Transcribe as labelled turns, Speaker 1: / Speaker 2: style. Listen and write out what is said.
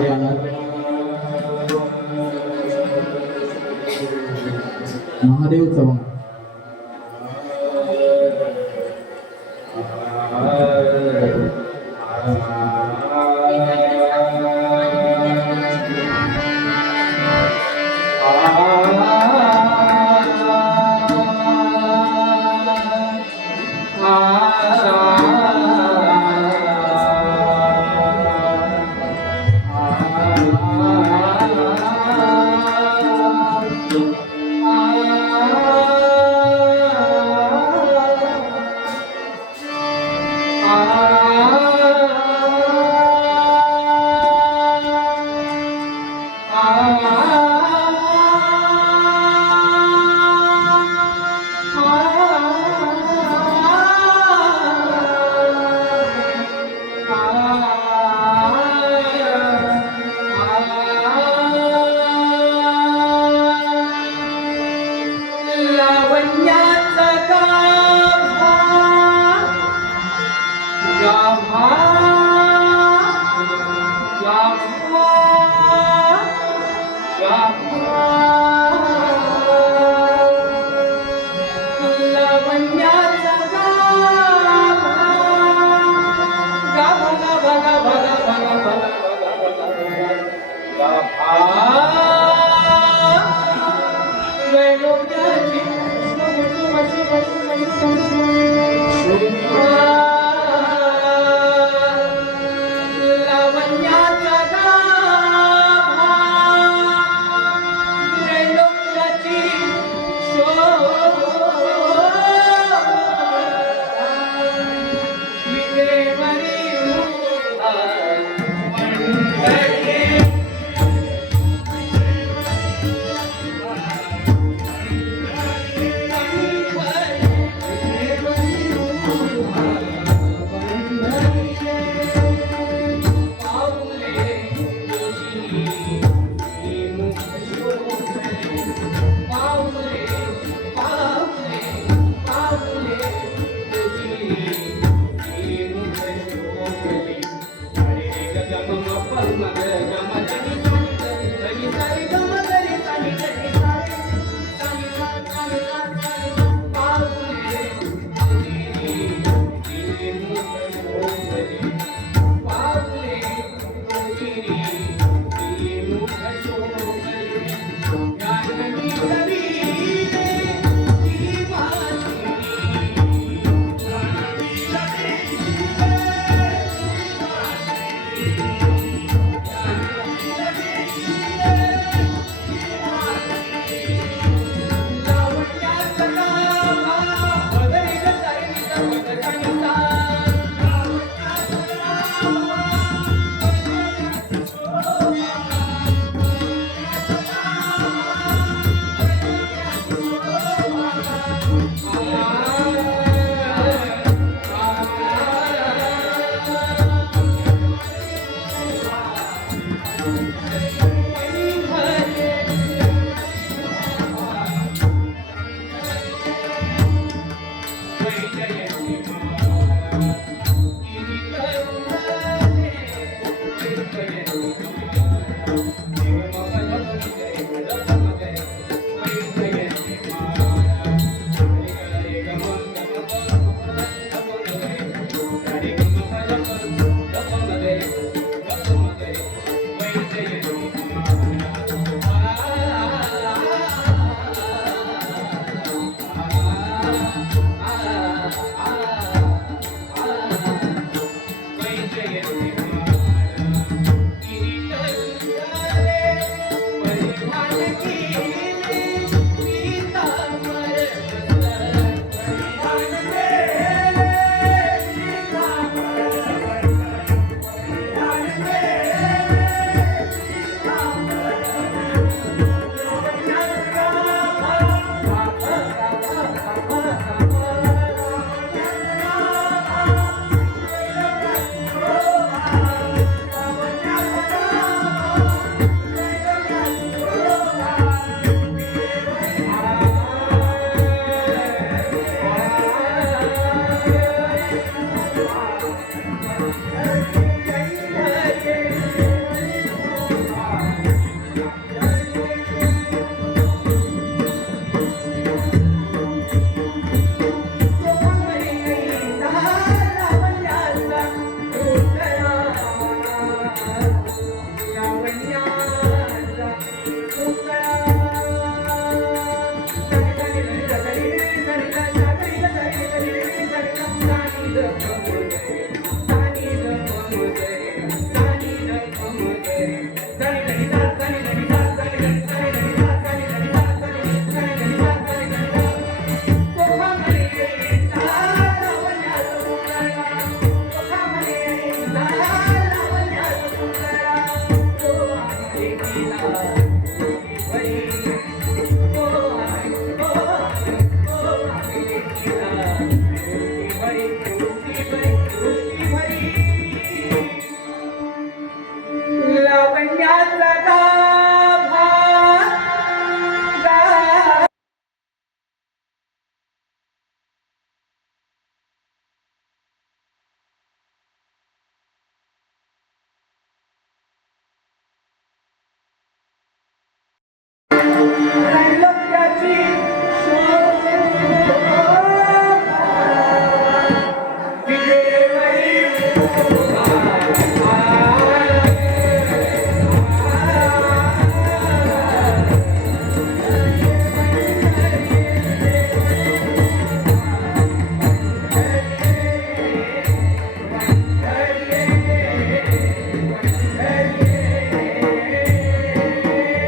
Speaker 1: പരിപാടിയാണ് മഹാദേവോത്സവം.